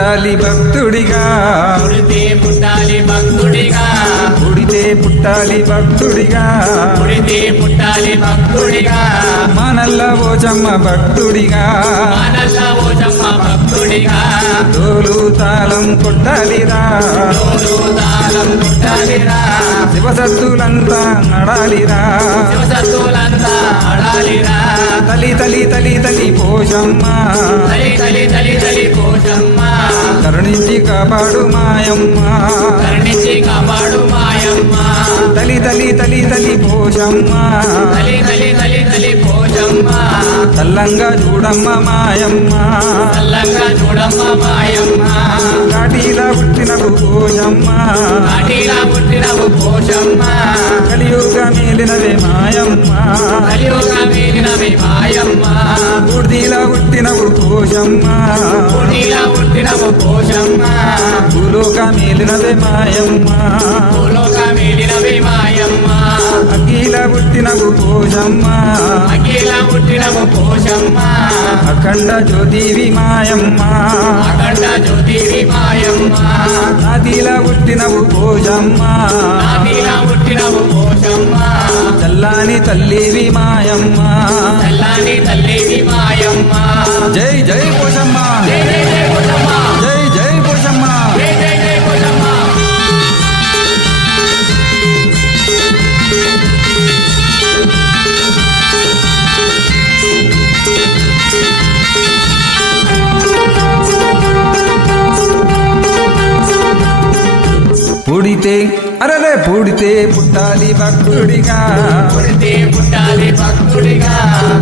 పుట్టాలి భక్తుడిగా పుడితే పుట్టాలి భక్తుడిగా పుడితే పుట్టాలి భక్తుడిగా పుడితే పుట్టాలి భక్తుడిగా మనల్ల పోచమ్మ భక్తుడిగా మనల్ల పోచమ్మ భక్తుడిగా డోలు తాళం కొట్టాలిరా డోలు తాళం కొట్టాలిరా శివసత్తులంతా నడాలిరా శివసత్తులంతా ఆడాలిరా తలి తలి తలి తలి పోషమ్మ తలి తలి తలి తలి పోషమ్మ కరుణించి కాపాడు మాయమ్మ కరుణించి కాపాడు మాయమ్మ తలి తలి తలి తలి పోషమ్మ తలి తలి తలి తలి పోషమ్మ తల్లంగా చూడమ్మ మాయమ్మ చల్లంగా చూడమ్మ మాయమ్మ కాటిలా పుట్టినవు పోషమ్మ కాటిలా పుట్టినవు పోషమ్మ కలియుగ మేలినవే మాయమ్మ కలియుగ మేలినవి మాయమ్మ బూర్దిలా పుట్టినవు పోషమ్మ పుట్టిలా పుట్టినవు పోషమ్మ భూలోక మేలినవే మాయమ్మ భూలోక మేలినవి మాయమ్మ అఖిల పుట్టినవు పోషమ్మ అఖిల పుట్టినవు పోషమ్మ అఖండ జ్యోతివి మాయమ్మ అఖండ జ్యోతివి మాయమ్మ నాదిలా పుట్టినవు పోషమ్మ నాదిలా పుట్టినవు పోషమ్మ చల్లాని తల్లివి మాయమ్మ చల్లాని తల్లివి మాయమ్మ జై జై పోషమ్మ జై జై జై పోషమ్మ జై జై పోషమ్మ జై జై జై పోషమ్మ పుడితే అరరే పుడితే పుట్టాలి భక్తుడిగా పుడితే పుట్టాలి భక్తుడిగా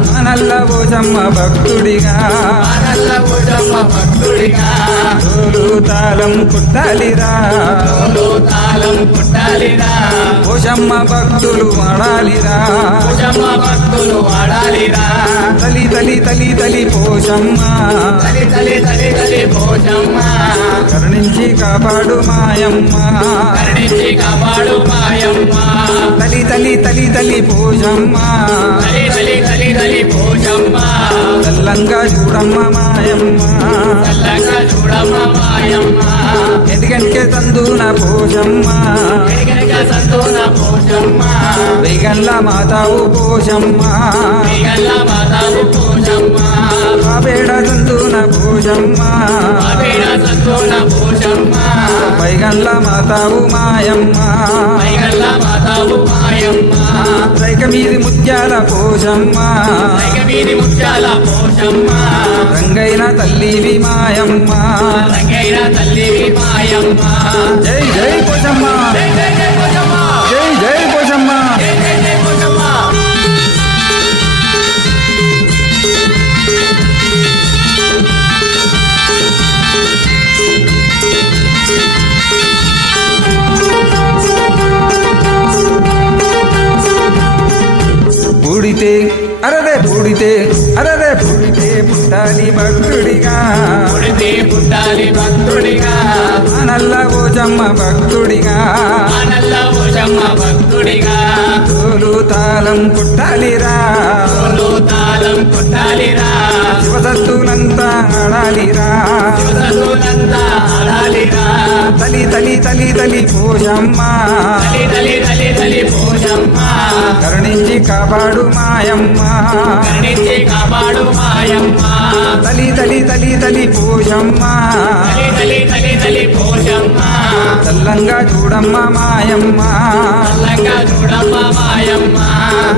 మనల్ల పోషమ్మ భక్తుడిగా మనల్ల పోషమ్మ భక్తుడిగా డోలు తాళం కొట్టాలిరా డోలు తాళం కొట్టాలిరా పోషమ్మ భక్తులు ఆడాలిరా పోషమ్మ భక్తులు ఆడాలిరా తలి తలి తలి తలి పోషమ్మ తలి తలి తలి తలి పోషమ్మ కరుణించి కాపాడు మాయమ్మ కరుణించి కాపాడు మాయమ్మ తలి తలి తలి తలి పోషమ్మ తలి తలి తలి తలి పోషమ్మ చల్లంగా చూడమ్మ మాయమ్మ చల్లంగా చూడమ్మ మాయమ్మ ఎందుకంటే తందున పోషమ్మ ఎగనక సంతోన పోషమ్మ వేగంల మాతావు పోషమ్మ వేగల్ల మాతావు పోషమ్మ కాపేడ తందున పోషమ్మ ఆవేడ సంతోన పోషమ్మ పైగంల మాతావు మాయమ్మ వేగల్ల మాతావు మాయమ్మ రైక మీది ముత్యాల పోషమ్మ వీధి ముత్యాల పోషమ్మ రంగైన తల్లివి మాయమ్మ రంగైన తల్లివి మాయమ్మ జై జై పోషమ్మ జై జై జై పోషమ్మ జై జై పోషమ్మ జై జై జై పోషమ్మ పుడితే అరరే పుడితే అరరే పుడితే పుట్టాలి భక్తుడిగా పుడితే పుట్టాలి భక్తుడిగా మనల్ల పోచమ్మ భక్తుడిగా మనల్ల పోషమ్మ భక్తుడిగా డోలు తాళం కొట్టాలిరా డోలు తాళం కొట్టాలిరా శివసత్తులంతా ఆడాలిరా శివసత్తులంతా ఆడాలిరా తలి తలి తలి తలి పోషమ్మ తలి తలి తలి తలి పోషమ్మ కరుణించి కాపాడు మాయమ్మ కరుణించి కాపాడు మాయమ్మ తలి తలి తలి తలి పోషమ్మ తలి తలి తలి తలి పోషమ్మ చల్లంగా చూడమ్మ మాయమ్మ చల్లంగా చూడమ్మ మాయమ్మ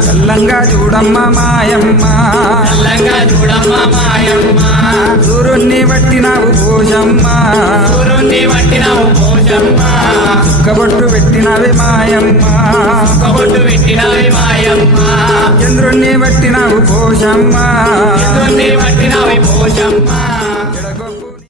చల్లంగా చూడమ్మ మాయమ్మ చల్లంగా చూడమ్మ మాయమ్మ సూర్యుణ్ణి పట్టినావు పోషమ్మ సూర్యుని పట్టినవు పోషమ్మ చుక్కబొట్టు పెట్టినవి మాయమ్మ కబొట్టు పెట్టినవి మాయమ్మ చంద్రుణ్ణి పట్టినావు పోషమ్మ చంద్రుని పట్టినవి పోషమ్మ